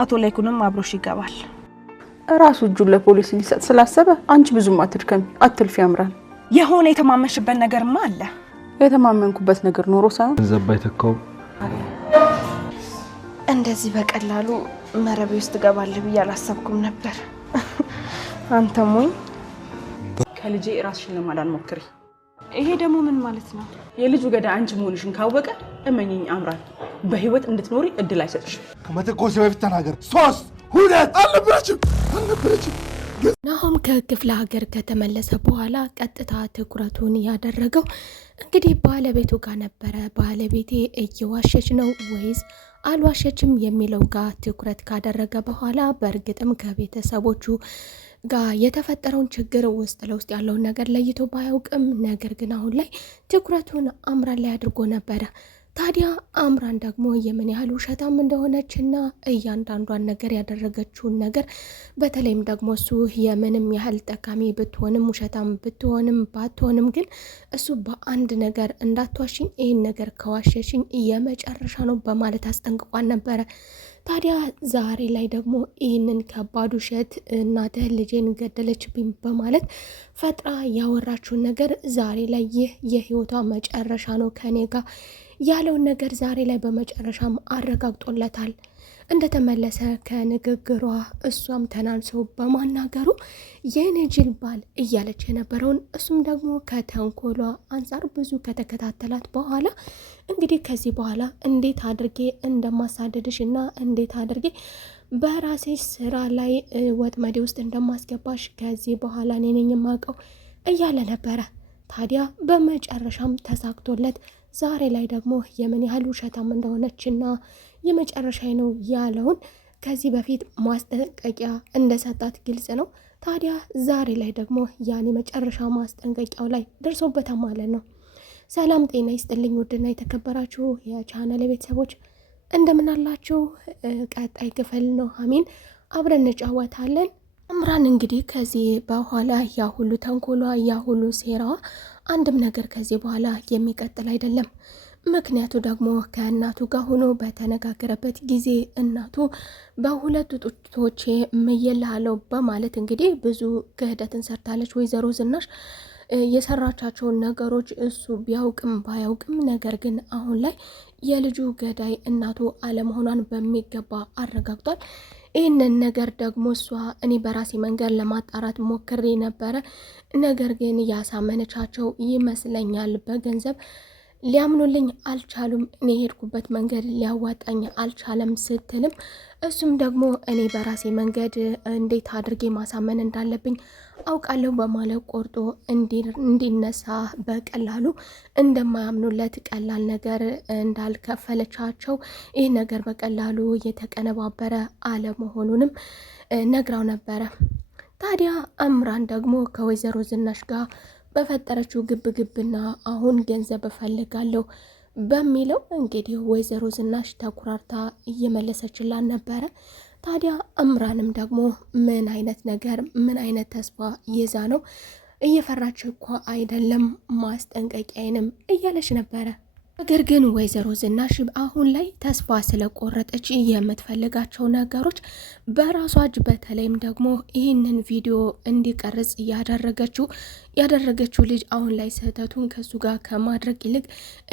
አቶ ላይኩንም አብሮሽ ይገባል ራሱ እጁ ለፖሊስ ሊሰጥ ስላሰበ አንቺ ብዙም አትድከም አትልፊ ያምራል የሆነ የተማመሽበት ነገርማ አለ የተማመንኩበት ነገር ኖሮ ሳይሆን ዘባይ ተከው እንደዚህ በቀላሉ መረብ ውስጥ ገባል ብዬ አላሰብኩም ነበር አንተሞኝ ከልጄ ራስሽን ለማዳን ሞክሪ ይሄ ደግሞ ምን ማለት ነው የልጁ ገዳ አንቺ መሆንሽን ካወቀ እመኚኝ አምራል በህይወት እንድትኖሪ እድል አይሰጥሽ ከመተኮስ በፊት ተናገር 3 2 አልነበረችም ናሆም ከክፍለ ሀገር ከተመለሰ በኋላ ቀጥታ ትኩረቱን ያደረገው እንግዲህ ባለቤቱ ጋር ነበረ ባለቤቴ እየዋሸች ነው ወይስ አልዋሸችም የሚለው ጋር ትኩረት ካደረገ በኋላ በእርግጥም ከቤተሰቦቹ ጋር የተፈጠረውን ችግር ውስጥ ለውስጥ ያለውን ነገር ለይቶ ባያውቅም ነገር ግን አሁን ላይ ትኩረቱን አምራን ላይ አድርጎ ነበረ ታዲያ አምራን ደግሞ የምን ያህል ውሸታም እንደሆነችና እያንዳንዷን ነገር ያደረገችውን ነገር በተለይም ደግሞ እሱ የምንም ያህል ጠቃሚ ብትሆንም ውሸታም ብትሆንም ባትሆንም ግን እሱ በአንድ ነገር እንዳትዋሽኝ ይህን ነገር ከዋሸሽኝ የመጨረሻ ነው በማለት አስጠንቅቋን ነበረ ታዲያ ዛሬ ላይ ደግሞ ይህንን ከባድ ውሸት እናትህ ልጄን ገደለችብኝ በማለት ፈጥራ ያወራችውን ነገር ዛሬ ላይ ይህ የህይወቷ መጨረሻ ነው ከኔ ጋር ያለውን ነገር ዛሬ ላይ በመጨረሻም አረጋግጦለታል እንደተመለሰ ከንግግሯ እሷም ተናንሶ በማናገሩ የኔጅል ባል እያለች የነበረውን እሱም ደግሞ ከተንኮሏ አንፃር ብዙ ከተከታተላት በኋላ እንግዲህ ከዚህ በኋላ እንዴት አድርጌ እንደማሳደድሽና እንዴት አድርጌ በራሴ ስራ ላይ ወጥመዴ ውስጥ እንደማስገባሽ ከዚህ በኋላ እኔ ነኝ የማውቀው እያለ ነበረ ታዲያ በመጨረሻም ተሳክቶለት ዛሬ ላይ ደግሞ የምን ያህል ውሸታም እንደሆነችና የመጨረሻ ነው ያለውን ከዚህ በፊት ማስጠንቀቂያ እንደሰጣት ግልጽ ነው ታዲያ ዛሬ ላይ ደግሞ ያኔ መጨረሻ ማስጠንቀቂያው ላይ ደርሶበታል ማለት ነው ሰላም ጤና ይስጥልኝ ውድና የተከበራችሁ የቻናሌ ቤተሰቦች እንደምን አላችሁ ቀጣይ ክፍል ነው አሚን አብረን እንጫወታለን አምራን እንግዲህ ከዚህ በኋላ ያ ሁሉ ተንኮሏ ያ ሁሉ ሴራዋ አንድም ነገር ከዚህ በኋላ የሚቀጥል አይደለም ምክንያቱ ደግሞ ከእናቱ ጋር ሆኖ በተነጋገረበት ጊዜ እናቱ በሁለቱ ጡቶቼ ምየልሃለው በማለት እንግዲህ ብዙ ክህደትን ሰርታለች ወይዘሮ ዝናሽ የሰራቻቸውን ነገሮች እሱ ቢያውቅም ባያውቅም ነገር ግን አሁን ላይ የልጁ ገዳይ እናቱ አለመሆኗን በሚገባ አረጋግጧል ይህንን ነገር ደግሞ እሷ እኔ በራሴ መንገድ ለማጣራት ሞክሬ ነበረ ነገር ግን ያሳመነቻቸው ይመስለኛል በገንዘብ ሊያምኑልኝ አልቻሉም እኔ ሄድኩበት መንገድ ሊያዋጣኝ አልቻለም ስትልም እሱም ደግሞ እኔ በራሴ መንገድ እንዴት አድርጌ ማሳመን እንዳለብኝ አውቃለሁ በማለት ቆርጦ እንዲነሳ በቀላሉ እንደማያምኑለት ቀላል ነገር እንዳልከፈለቻቸው ይህ ነገር በቀላሉ የተቀነባበረ አለመሆኑንም ነግራው ነበረ ታዲያ አምራን ደግሞ ከወይዘሮ ዝናሽ ጋር በፈጠረችው ግብግብና አሁን ገንዘብ እፈልጋለሁ በሚለው እንግዲህ ወይዘሮ ዝናሽ ተኩራርታ እየመለሰችላን ነበረ ታዲያ አምራንም ደግሞ ምን አይነት ነገር ምን አይነት ተስፋ ይዛ ነው እየፈራች እኮ አይደለም ማስጠንቀቂያዬንም እያለች ነበረ ነገር ግን ወይዘሮ ዝናሽ አሁን ላይ ተስፋ ስለቆረጠች የምትፈልጋቸው ነገሮች በራሷ እጅ በተለይም ደግሞ ይህንን ቪዲዮ እንዲቀርጽ ያደረገችው ልጅ አሁን ላይ ስህተቱን ከሱ ጋር ከማድረግ ይልቅ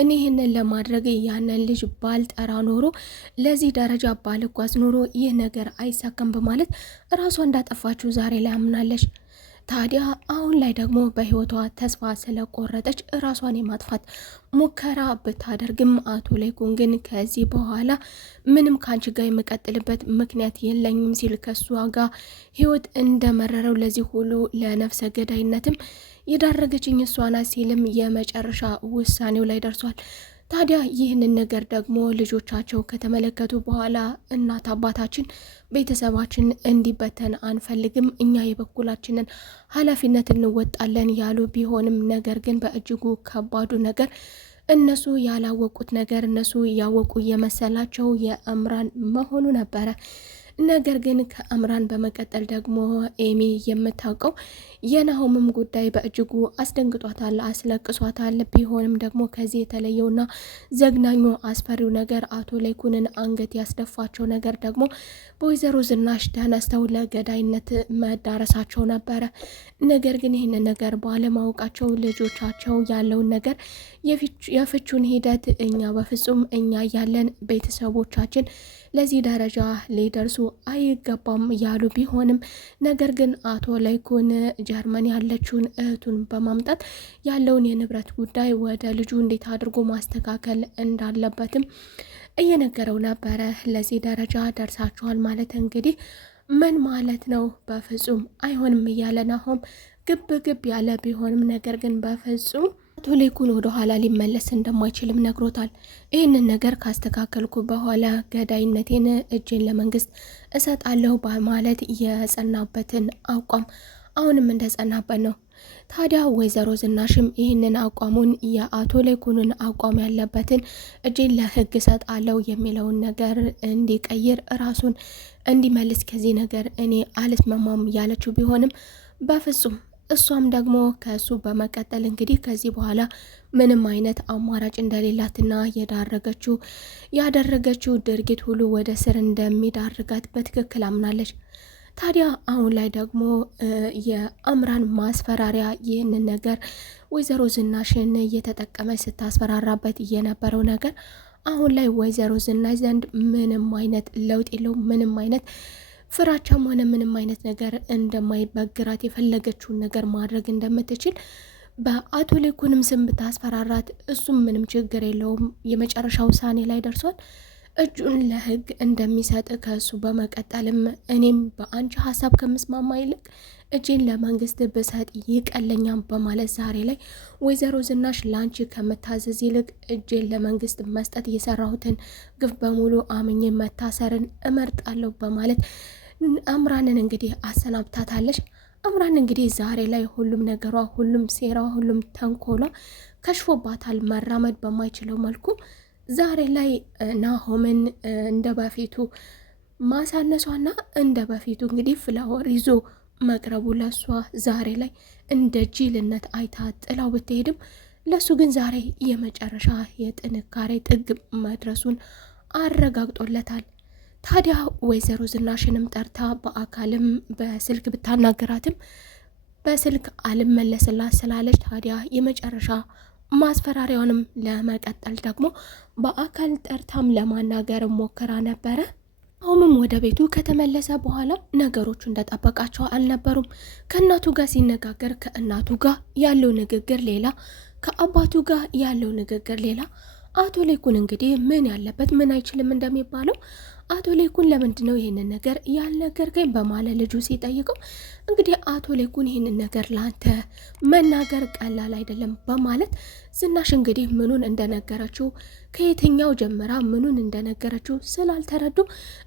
እኔ ይህንን ለማድረግ ያንን ልጅ ባልጠራ ኖሮ ለዚህ ደረጃ ባልጓዝ ኖሮ ይህ ነገር አይሳካም በማለት ራሷ እንዳጠፋችው ዛሬ ላይ አምናለች ታዲያ አሁን ላይ ደግሞ በህይወቷ ተስፋ ስለቆረጠች ራሷን የማጥፋት ሙከራ ብታደርግም አቶ ላይኩን ግን ከዚህ በኋላ ምንም ካንቺ ጋር የምቀጥልበት ምክንያት የለኝም ሲል ከሷ ጋር ህይወት እንደመረረው ለዚህ ሁሉ ለነፍሰ ገዳይነትም የዳረገችኝ እሷ ናት ሲልም የመጨረሻ ውሳኔው ላይ ደርሷል ታዲያ ይህንን ነገር ደግሞ ልጆቻቸው ከተመለከቱ በኋላ እናት አባታችን ቤተሰባችን እንዲበተን አንፈልግም እኛ የበኩላችንን ኃላፊነት እንወጣለን ያሉ ቢሆንም ነገር ግን በእጅጉ ከባዱ ነገር እነሱ ያላወቁት ነገር እነሱ ያወቁ የመሰላቸው የአምራን መሆኑ ነበረ ነገር ግን ከአምራን በመቀጠል ደግሞ ኤሚ የምታውቀው የናሆምም ጉዳይ በእጅጉ አስደንግጧታል፣ አስለቅሷታል። ቢሆንም ደግሞ ከዚህ የተለየውና ዘግናኙ አስፈሪው ነገር አቶ ለይኩንን አንገት ያስደፋቸው ነገር ደግሞ በወይዘሮ ዝናሽ ተነስተው ለገዳይነት መዳረሳቸው ነበረ። ነገር ግን ይህንን ነገር ባለማወቃቸው ልጆቻቸው ያለውን ነገር የፍቹን ሂደት እኛ በፍጹም እኛ ያለን ቤተሰቦቻችን ለዚህ ደረጃ ሊደርሱ አይገባም ያሉ ቢሆንም ነገር ግን አቶ ለይኩን ጀርመን ያለችውን እህቱን በማምጣት ያለውን የንብረት ጉዳይ ወደ ልጁ እንዴት አድርጎ ማስተካከል እንዳለበትም እየነገረው ነበረ። ለዚህ ደረጃ ደርሳችኋል ማለት እንግዲህ ምን ማለት ነው? በፍጹም አይሆንም እያለ ናሆም ግብ ግብ ያለ ቢሆንም ነገር ግን በፍጹም አቶ ለይኩን ወደ ኋላ ሊመለስ እንደማይችልም ነግሮታል። ይህንን ነገር ካስተካከልኩ በኋላ ገዳይነቴን እጄን ለመንግስት እሰጣለሁ በማለት የጸናበትን አቋም አሁንም እንደጸናበት ነው። ታዲያ ወይዘሮ ዝናሽም ይህንን አቋሙን የአቶ ለይኩንን አቋም ያለበትን እጄን ለህግ እሰጣለሁ የሚለውን ነገር እንዲቀይር ራሱን እንዲመልስ ከዚህ ነገር እኔ አልስማማም ያለችው ቢሆንም በፍጹም እሷም ደግሞ ከሱ በመቀጠል እንግዲህ ከዚህ በኋላ ምንም አይነት አማራጭ እንደሌላትና ያደረገችው ድርጊት ሁሉ ወደ ስር እንደሚዳርጋት በትክክል አምናለች። ታዲያ አሁን ላይ ደግሞ የአምራን ማስፈራሪያ ይህንን ነገር ወይዘሮ ዝናሽን እየተጠቀመች ስታስፈራራበት የነበረው ነገር አሁን ላይ ወይዘሮ ዝናሽ ዘንድ ምንም አይነት ለውጥ የለውም። ምንም አይነት ፍራቻም ሆነ ምንም አይነት ነገር እንደማይበግራት የፈለገችውን ነገር ማድረግ እንደምትችል በአቶ ለይኩንም ስም ብታስፈራራት እሱም ምንም ችግር የለውም። የመጨረሻ ውሳኔ ላይ ደርሷል። እጁን ለህግ እንደሚሰጥ ከሱ በመቀጠልም እኔም በአንቺ ሀሳብ ከምስማማ ይልቅ እጄን ለመንግስት ብሰጥ ይቀለኛም በማለት ዛሬ ላይ ወይዘሮ ዝናሽ ላንቺ ከምታዘዝ ይልቅ እጄን ለመንግስት መስጠት የሰራሁትን ግፍ በሙሉ አምኜ መታሰርን እመርጣለሁ በማለት አምራንን እንግዲህ አሰናብታታለች። አምራን እንግዲህ ዛሬ ላይ ሁሉም ነገሯ፣ ሁሉም ሴራዋ፣ ሁሉም ተንኮሏ ከሽፎባታል። መራመድ በማይችለው መልኩ ዛሬ ላይ ናሆምን እንደ በፊቱ ማሳነሷና እንደ በፊቱ እንግዲህ ፍላወር ይዞ መቅረቡ ለሷ ዛሬ ላይ እንደ ጅልነት አይታ ጥላው ብትሄድም ለሱ ግን ዛሬ የመጨረሻ የጥንካሬ ጥግ መድረሱን አረጋግጦለታል። ታዲያ ወይዘሮ ዝናሽንም ጠርታ በአካልም በስልክ ብታናገራትም በስልክ አልመለስላት ስላለች ታዲያ የመጨረሻ ማስፈራሪያውንም ለመቀጠል ደግሞ በአካል ጠርታም ለማናገር ሞክራ ነበረ። አሁንም ወደ ቤቱ ከተመለሰ በኋላ ነገሮቹ እንደጠበቃቸው አልነበሩም። ከእናቱ ጋር ሲነጋገር ከእናቱ ጋር ያለው ንግግር ሌላ፣ ከአባቱ ጋር ያለው ንግግር ሌላ። አቶ ለይኩን እንግዲህ ምን ያለበት ምን አይችልም እንደሚባለው አቶ ለይኩን ለምንድነው ይህንን ነገር ያልነገርከኝ በማለት ልጁ ሲጠይቀው እንግዲህ አቶ ለይኩን ይህንን ነገር ላንተ መናገር ቀላል አይደለም በማለት ዝናሽ እንግዲህ ምኑን እንደነገረችው ከየትኛው ጀምራ ምኑን እንደነገረችው ስላልተረዱ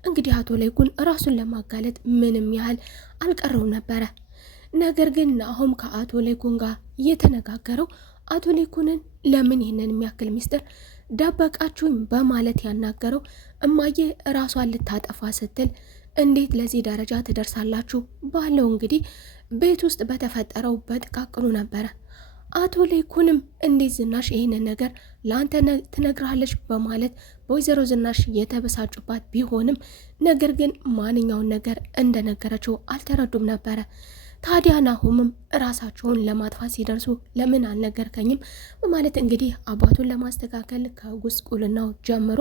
እንግዲህ አቶ ለይኩን ራሱን ለማጋለጥ ምንም ያህል አልቀረውም ነበረ። ነገር ግን አሁን ከአቶ ለይኩን ጋር እየተነጋገረው አቶ ለይኩንን ለምን ይህንን የሚያክል ሚስጥር ደበቃችሁኝ በማለት ያናገረው እማዬ ራሷን ልታጠፋ ስትል እንዴት ለዚህ ደረጃ ትደርሳላችሁ ባለው እንግዲህ ቤት ውስጥ በተፈጠረው በጥቃቅኑ ነበረ። አቶ ለይኩንም እንዴት ዝናሽ ይህንን ነገር ለአንተ ትነግርሃለች በማለት በወይዘሮ ዝናሽ የተበሳጩባት ቢሆንም ነገር ግን ማንኛውን ነገር እንደነገረችው አልተረዱም ነበረ። ታዲያ ናሆምም ራሳቸውን ለማጥፋት ሲደርሱ ለምን አልነገርከኝም በማለት እንግዲህ አባቱን ለማስተካከል ከጉስቁልናው ጀምሮ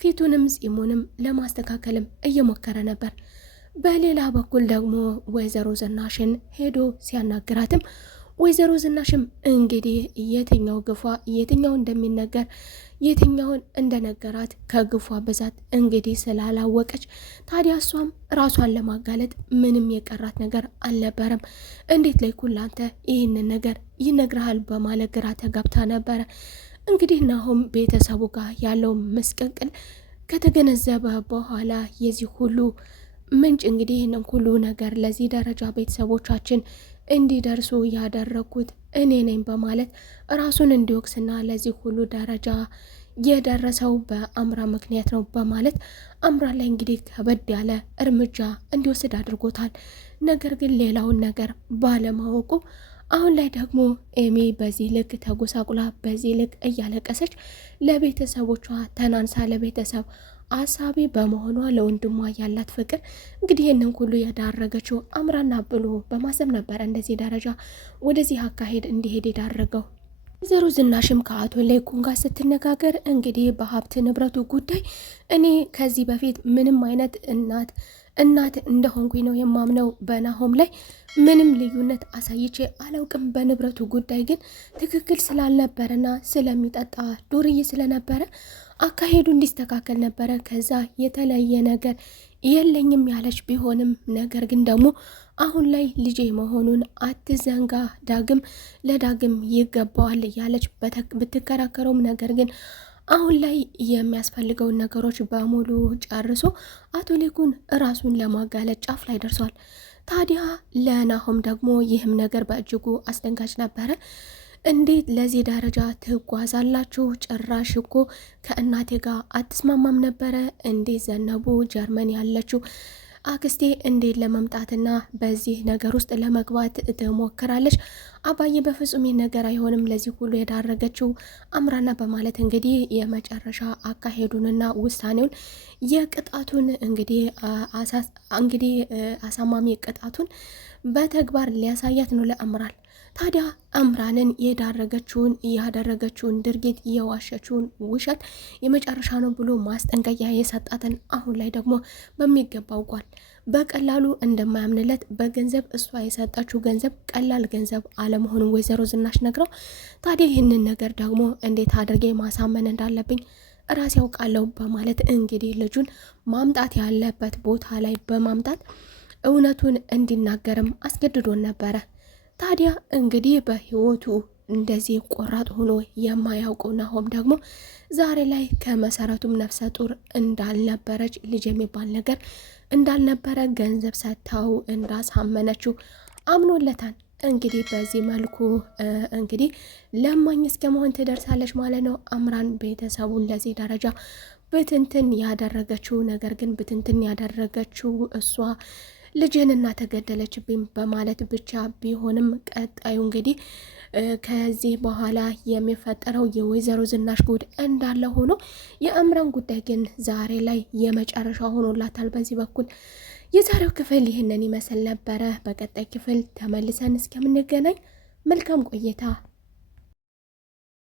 ፊቱንም ጺሙንም ለማስተካከልም እየሞከረ ነበር። በሌላ በኩል ደግሞ ወይዘሮ ዝናሽን ሄዶ ሲያናግራትም ወይዘሮ ዝናሽም እንግዲህ የትኛው ግፏ የትኛው እንደሚነገር የትኛውን እንደነገራት ከግፏ ብዛት እንግዲህ ስላላወቀች ታዲያ እሷም ራሷን ለማጋለጥ ምንም የቀራት ነገር አልነበረም። እንዴት ለይኩን ላንተ ይህንን ነገር ይነግርሃል በማለት ግራ ተጋብታ ነበረ። እንግዲህ ናሆም ቤተሰቡ ጋር ያለው ምስቅልቅል ከተገነዘበ በኋላ የዚህ ሁሉ ምንጭ እንግዲህ ይህንን ሁሉ ነገር ለዚህ ደረጃ ቤተሰቦቻችን እንዲደርሱ ያደረኩት እኔ ነኝ በማለት ራሱን እንዲወቅስና ለዚህ ሁሉ ደረጃ የደረሰው በአምራን ምክንያት ነው በማለት አምራን ላይ እንግዲህ ከበድ ያለ እርምጃ እንዲወስድ አድርጎታል። ነገር ግን ሌላውን ነገር ባለማወቁ አሁን ላይ ደግሞ ኤሚ በዚህ ልክ ተጎሳቁላ በዚህ ልክ እያለቀሰች ለቤተሰቦቿ ተናንሳ ለቤተሰብ አሳቢ በመሆኗ ለወንድሟ ያላት ፍቅር እንግዲህ ይህንን ሁሉ የዳረገችው አምራና ብሎ በማሰብ ነበር እንደዚህ ደረጃ ወደዚህ አካሄድ እንዲሄድ የዳረገው። ወይዘሮ ዝናሽም ከአቶ ለይኩን ጋር ስትነጋገር እንግዲህ በሀብት ንብረቱ ጉዳይ እኔ ከዚህ በፊት ምንም አይነት እናት እንደሆንኩኝ ነው የማምነው። በናሆም ላይ ምንም ልዩነት አሳይቼ አላውቅም። በንብረቱ ጉዳይ ግን ትክክል ስላልነበረና ስለሚጠጣ ዱርዬ ስለነበረ አካሄዱ እንዲስተካከል ነበረ። ከዛ የተለየ ነገር የለኝም ያለች ቢሆንም ነገር ግን ደግሞ አሁን ላይ ልጄ መሆኑን አትዘንጋ፣ ለዳግም ይገባዋል ያለች ብትከራከረውም ነገር ግን አሁን ላይ የሚያስፈልገውን ነገሮች በሙሉ ጨርሶ አቶ ለይኩን ራሱን ለማጋለጥ ጫፍ ላይ ደርሷል። ታዲያ ለናሆም ደግሞ ይህም ነገር በእጅጉ አስደንጋጭ ነበረ። እንዴት ለዚህ ደረጃ ትጓዛላችሁ? ጭራሽ እኮ ከእናቴ ጋር አትስማማም ነበረ። እንዴት ዘነቡ ጀርመን ያለችው አክስቴ እንዴት ለመምጣትና በዚህ ነገር ውስጥ ለመግባት ትሞክራለች? አባዬ በፍጹም ነገር አይሆንም፣ ለዚህ ሁሉ የዳረገችው አምራና በማለት እንግዲህ የመጨረሻ አካሄዱንና ውሳኔውን የቅጣቱን እንግዲህ አሳማሚ ቅጣቱን በተግባር ሊያሳያት ነው ለአምራን። ታዲያ አምራንን ያደረገችውን ድርጊት የዋሸችውን ውሸት የመጨረሻ ነው ብሎ ማስጠንቀቂያ የሰጣትን አሁን ላይ ደግሞ በሚገባ አውቋል። በቀላሉ እንደማያምንለት በገንዘብ እሷ የሰጠችው ገንዘብ ቀላል ገንዘብ አለመሆኑን ወይዘሮ ዝናሽ ነግረው፣ ታዲያ ይህንን ነገር ደግሞ እንዴት አድርጌ ማሳመን እንዳለብኝ ራሴ ያውቃለሁ በማለት እንግዲህ ልጁን ማምጣት ያለበት ቦታ ላይ በማምጣት እውነቱን እንዲናገርም አስገድዶን ነበረ። ታዲያ እንግዲህ በህይወቱ እንደዚህ ቆራጥ ሆኖ የማያውቀው ናሆም ደግሞ ዛሬ ላይ ከመሰረቱም ነፍሰ ጡር እንዳልነበረች ልጅ የሚባል ነገር እንዳልነበረ ገንዘብ ሰጥታው እንዳሳመነችው አምኖለታል። እንግዲህ በዚህ መልኩ እንግዲህ ለማኝ እስከ መሆን ትደርሳለች ማለት ነው። አምራን ቤተሰቡን ለዚህ ደረጃ ብትንትን ያደረገችው ነገር ግን ብትንትን ያደረገችው እሷ ልጅህንና ተገደለችብኝ በማለት ብቻ ቢሆንም ቀጣዩ እንግዲህ ከዚህ በኋላ የሚፈጠረው የወይዘሮ ዝናሽ ጉድ እንዳለ ሆኖ የአምራን ጉዳይ ግን ዛሬ ላይ የመጨረሻ ሆኖላታል። በዚህ በኩል የዛሬው ክፍል ይህንን ይመስል ነበረ። በቀጣይ ክፍል ተመልሰን እስከምንገናኝ መልካም ቆይታ